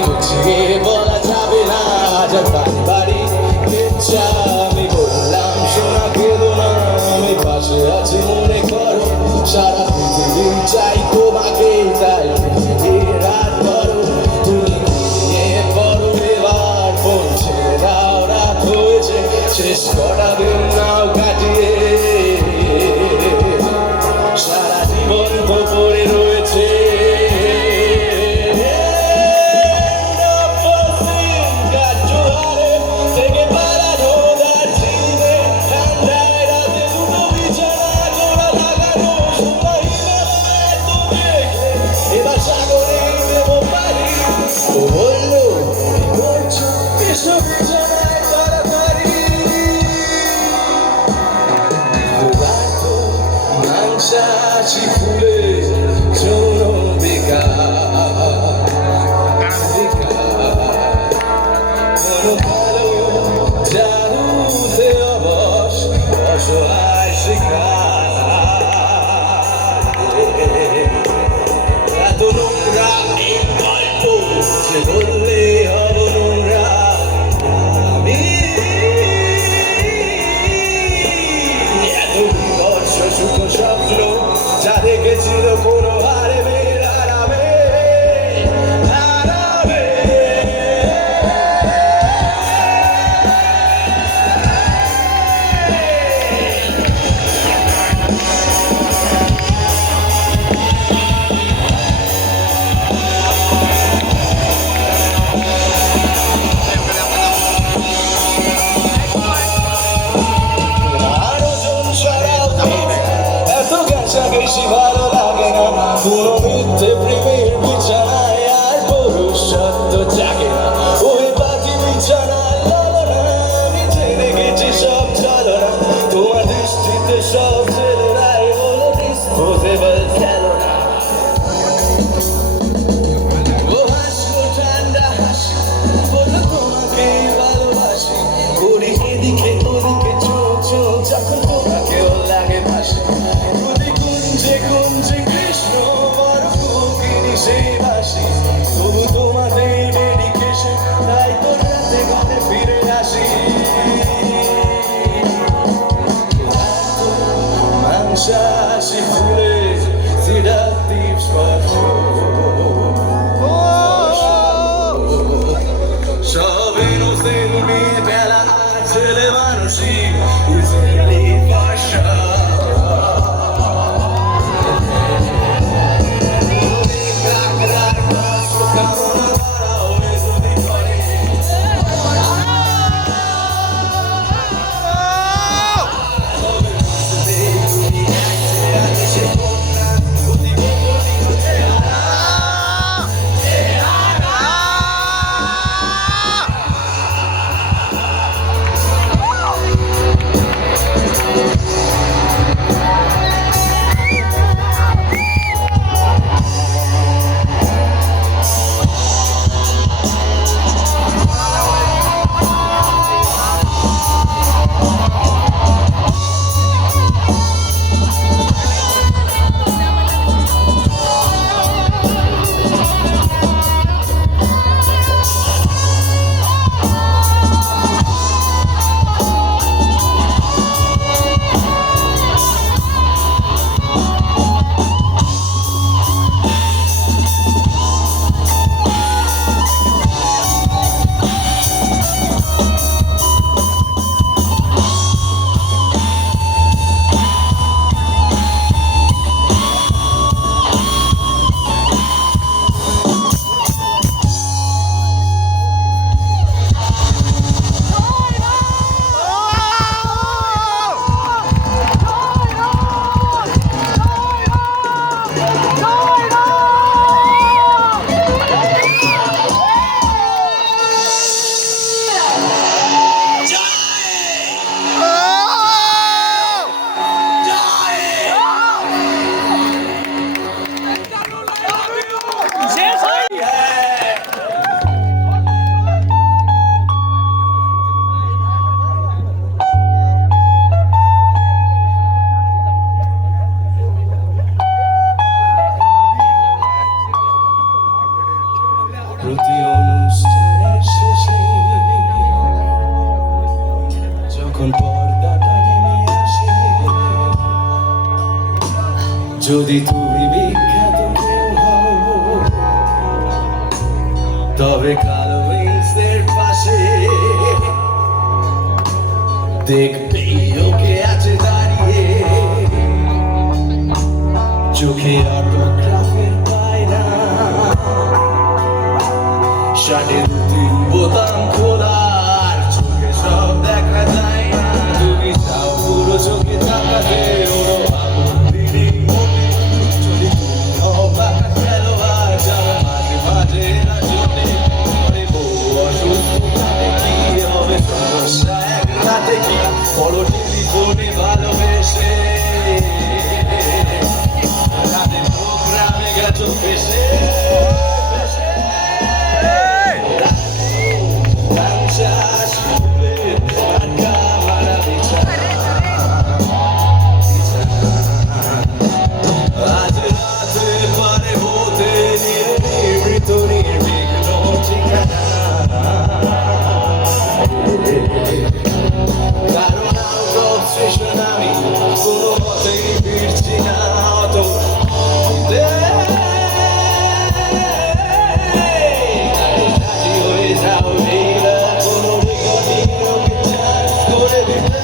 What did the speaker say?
গুছিয়ে বলা যাবে না যা বাড়ি বাড়ি ইচ্ছা আমি বললাম শোনা কেঁদো না আমি পাশে আছি মনে করো সারা পৃথিবী চাই তোমাকে তাই রাত করো তুমি নিয়ে বড় এবার ফোন ছেড়ে দাও রাত হয়েছে শেষ কটা দিন নাও কাটিয়ে সারা জীবন তো পড়ে রয়েছে শাসি ফুলে যৌন বিকাশ কোনো ভালো জাদুতে অবশ অসহায় শিকার এত নোংরা এই গল্প সে বললে হব নোংরা আমি এত বিভৎস সুখ স্বপ্ন যা দেখেছিল কোনো হারে মেয়ের হারাবে হারাবে বেশি ভালো লাগে না পুরো মিথ্যে প্রেমের বিছানায় আর পুরুষত্ব জাগে না ওই পাখি বিছানায় লড়ো না আমি জেনে গেছি সব চলো না তোমার দৃষ্টিতে সব ছেলেরাই হলো ডিসপোজেবল খেলো না ও হাসলো ঠান্ডা হাসি বলো তোমাকেই ভালোবাসি করি এদিকে ওদিকে চোখ চোখ যখন তোমাকেও লাগে ভাসি কুঞ্জে কৃষ্ণ বড় কোকিনি সেই বাসি তবু তোমাদের ডেডিকেশন তাই তোর রাতে ঘরে ফিরে আসি মাংসাশি ফুলে সিডাকটিভ স্পর্শ সব ইনোসেন্ট মেয়ে বেলা ছেলে মানুষই ভাষা প্রতি অনুষ্ঠানের শেষে যখন পর্দাটা নেমে আসে, যদি তুমি বিখ্যাত কেউ হও, তবে কালো উইংসের পাশে দেখবে ওকে আছে দাঁড়িয়ে, চোখে অটোগ্রাফের পায়না, শার্টের তিন বোতাম খোলার, চোখে সব দেখা যায় না। তুমি চাও পুরো চোখে তাকাতে, ওরও আপত্তি নেই মোটে। যদি তুমি হও বাঁকা খেলোয়াড়, যাও মাঝে মাঝে না চোটে, ঘরে বউ অসুস্থ থাকে, কি হবে সমস্যা এক রাতে, কি বড় টেলিফোনে ভালোবেসে রাতে প্রোগ্রামে গেছো ফেসে। আজ রাতে পারে হতে নির্মৃত নির্বিঘ্ন ঠিকানা, কারণ আউট অফ স্টেশন আমি কোনো মতেই ফিরছি না। তো রাজি হয়ে যাও এইবার কোনো রেকর্ডিং ওকে চার্জ করে দিতে।